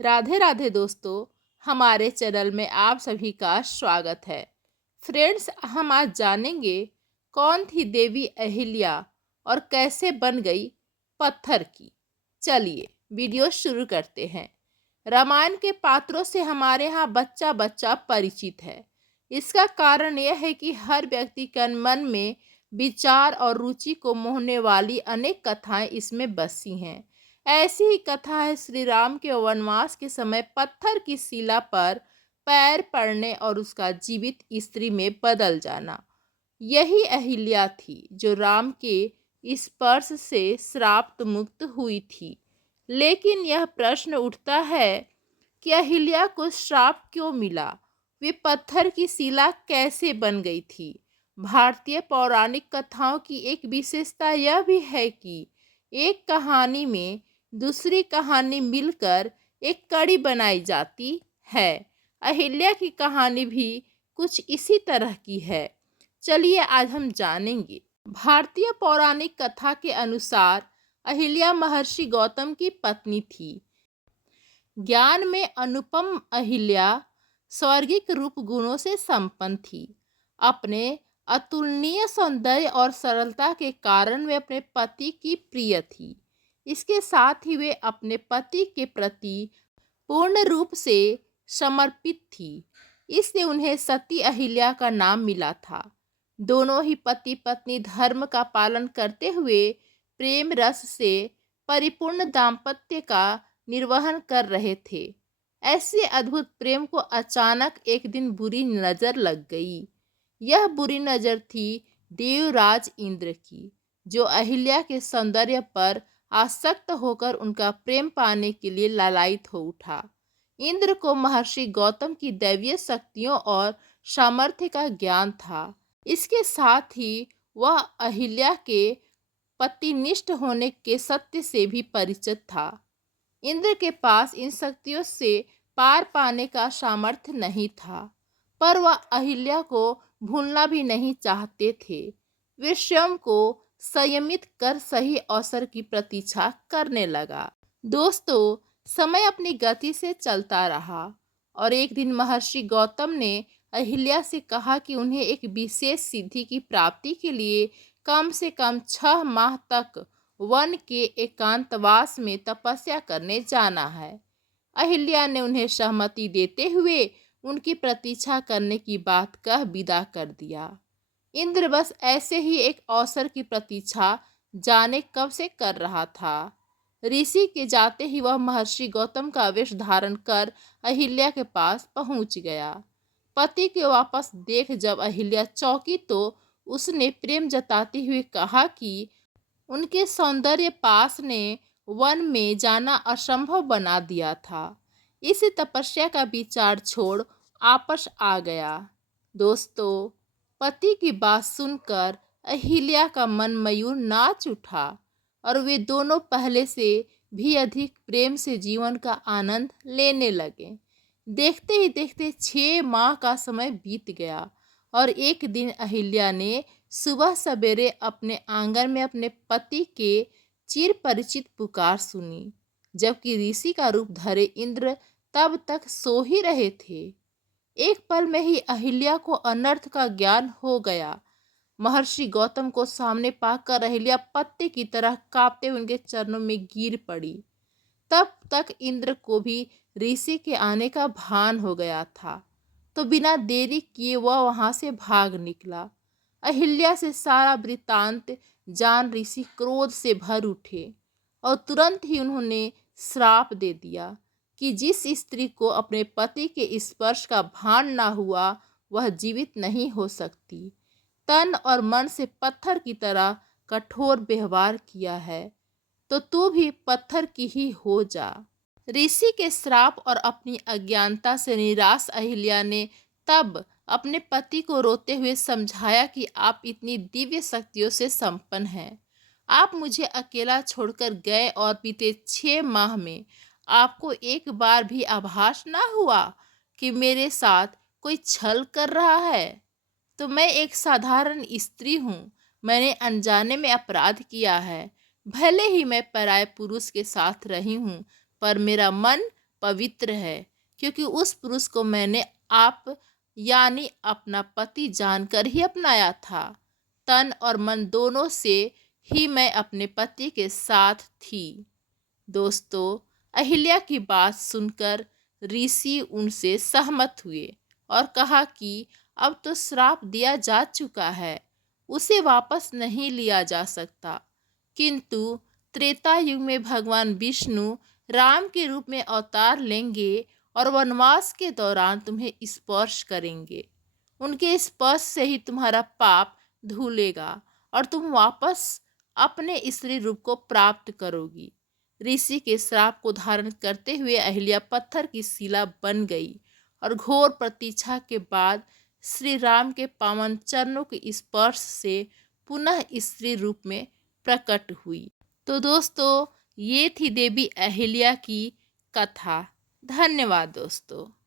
राधे राधे दोस्तों, हमारे चैनल में आप सभी का स्वागत है। फ्रेंड्स, हम आज जानेंगे कौन थी देवी अहिल्या और कैसे बन गई पत्थर की। चलिए वीडियो शुरू करते हैं। रामायण के पात्रों से हमारे यहाँ बच्चा बच्चा परिचित है। इसका कारण यह है कि हर व्यक्ति के मन में विचार और रुचि को मोहने वाली अनेक कथाएं इसमें बसी हैं। ऐसी ही कथा है श्री राम के वनवास के समय पत्थर की शिला पर पैर पड़ने और उसका जीवित स्त्री में बदल जाना। यही अहिल्या थी जो राम के स्पर्श से श्राप मुक्त हुई थी। लेकिन यह प्रश्न उठता है कि अहिल्या को श्राप क्यों मिला? वे पत्थर की शिला कैसे बन गई थी? भारतीय पौराणिक कथाओं की एक विशेषता यह भी है कि एक कहानी में दूसरी कहानी मिलकर एक कड़ी बनाई जाती है। अहिल्या की कहानी भी कुछ इसी तरह की है। चलिए आज हम जानेंगे। भारतीय पौराणिक कथा के अनुसार अहिल्या महर्षि गौतम की पत्नी थी। ज्ञान में अनुपम अहिल्या स्वर्गिक रूप गुणों से संपन्न थी। अपने अतुलनीय सौंदर्य और सरलता के कारण वे अपने पति की प्रिय थी। इसके साथ ही वे अपने पति के प्रति पूर्ण रूप से समर्पित थी। इससे उन्हें सती अहिल्या का नाम मिला था। दोनों ही पति पत्नी धर्म का पालन करते हुए प्रेम रस से परिपूर्ण दाम्पत्य का निर्वहन कर रहे थे। ऐसे अद्भुत प्रेम को अचानक एक दिन बुरी नजर लग गई। यह बुरी नजर थी देवराज इंद्र की, जो अहिल्या के सौंदर्य पर आसक्त होकर उनका प्रेम पाने के लिए लालायित हो उठा। इंद्र को महर्षि गौतम की दैवीय शक्तियों और सामर्थ्य का ज्ञान था। इसके साथ ही वह अहिल्या के पतिनिष्ठ होने के सत्य से भी परिचित था। इंद्र के पास इन शक्तियों से पार पाने का सामर्थ्य नहीं था, पर वह अहिल्या को भूलना भी नहीं चाहते थे। वे स्वयं को संयमित कर सही अवसर की प्रतीक्षा करने लगा। दोस्तों, समय अपनी गति से चलता रहा और एक दिन महर्षि गौतम ने अहिल्या से कहा कि उन्हें एक विशेष सिद्धि की प्राप्ति के लिए कम से कम 6 माह तक वन के एकांतवास में तपस्या करने जाना है। अहिल्या ने उन्हें सहमति देते हुए उनकी प्रतीक्षा करने की बात कह विदा कर दिया। इंद्र बस ऐसे ही एक अवसर की प्रतीक्षा जाने कब से कर रहा था। ऋषि के जाते ही वह महर्षि गौतम का वेश धारण कर अहिल्या के पास पहुंच गया। पति के वापस देख जब अहिल्या चौंकी तो उसने प्रेम जताते हुए कहा कि उनके सौंदर्य पास ने वन में जाना असंभव बना दिया था। इस तपस्या का विचार छोड़ आपस आ गया। दोस्तों, पति की बात सुनकर अहिल्या का मन मयूर नाच उठा और वे दोनों पहले से भी अधिक प्रेम से जीवन का आनंद लेने लगे। देखते ही देखते 6 माह का समय बीत गया और एक दिन अहिल्या ने सुबह सवेरे अपने आंगन में अपने पति के चिर परिचित पुकार सुनी, जबकि ऋषि का रूप धरे इंद्र तब तक सो ही रहे थे। एक पल में ही अहिल्या को अनर्थ का ज्ञान हो गया। महर्षि गौतम को सामने पाकर अहिल्या पत्ते की तरह कांपते उनके चरणों में गिर पड़ी। तब तक इंद्र को भी ऋषि के आने का भान हो गया था, तो बिना देरी किए वह वहां से भाग निकला। अहिल्या से सारा वृत्तांत जान ऋषि क्रोध से भर उठे और तुरंत ही उन्होंने श्राप दे दिया कि जिस स्त्री को अपने पति के स्पर्श का भान ना हुआ वह जीवित नहीं हो सकती। तन और मन से पत्थर की तरह कठोर व्यवहार किया है तो तू भी पत्थर की ही हो जा। ऋषि के श्राप और अपनी अज्ञानता से निराश अहिल्या ने तब अपने पति को रोते हुए समझाया कि आप इतनी दिव्य शक्तियों से संपन्न हैं। आप मुझे अकेला छोड़कर गए और बीते 6 माह में आपको एक बार भी आभास ना हुआ कि मेरे साथ कोई छल कर रहा है। तो मैं एक साधारण स्त्री हूँ। मैंने अनजाने में अपराध किया है। भले ही मैं पराये पुरुष के साथ रही हूँ, पर मेरा मन पवित्र है, क्योंकि उस पुरुष को मैंने आप यानी अपना पति जानकर ही अपनाया था। तन और मन दोनों से ही मैं अपने पति के साथ थी। दोस्तों, अहिल्या की बात सुनकर ऋषि उनसे सहमत हुए और कहा कि अब तो श्राप दिया जा चुका है, उसे वापस नहीं लिया जा सकता। किंतु त्रेता युग में भगवान विष्णु राम के रूप में अवतार लेंगे और वनवास के दौरान तुम्हें स्पर्श करेंगे। उनके स्पर्श से ही तुम्हारा पाप धुलेगा और तुम वापस अपने स्त्री रूप को प्राप्त करोगी। ऋषि के श्राप को धारण करते हुए अहिल्या पत्थर की शिला बन गई और घोर प्रतीक्षा के बाद श्री राम के पावन चरणों के स्पर्श से पुनः स्त्री रूप में प्रकट हुई। तो दोस्तों, ये थी देवी अहिल्या की कथा। धन्यवाद दोस्तों।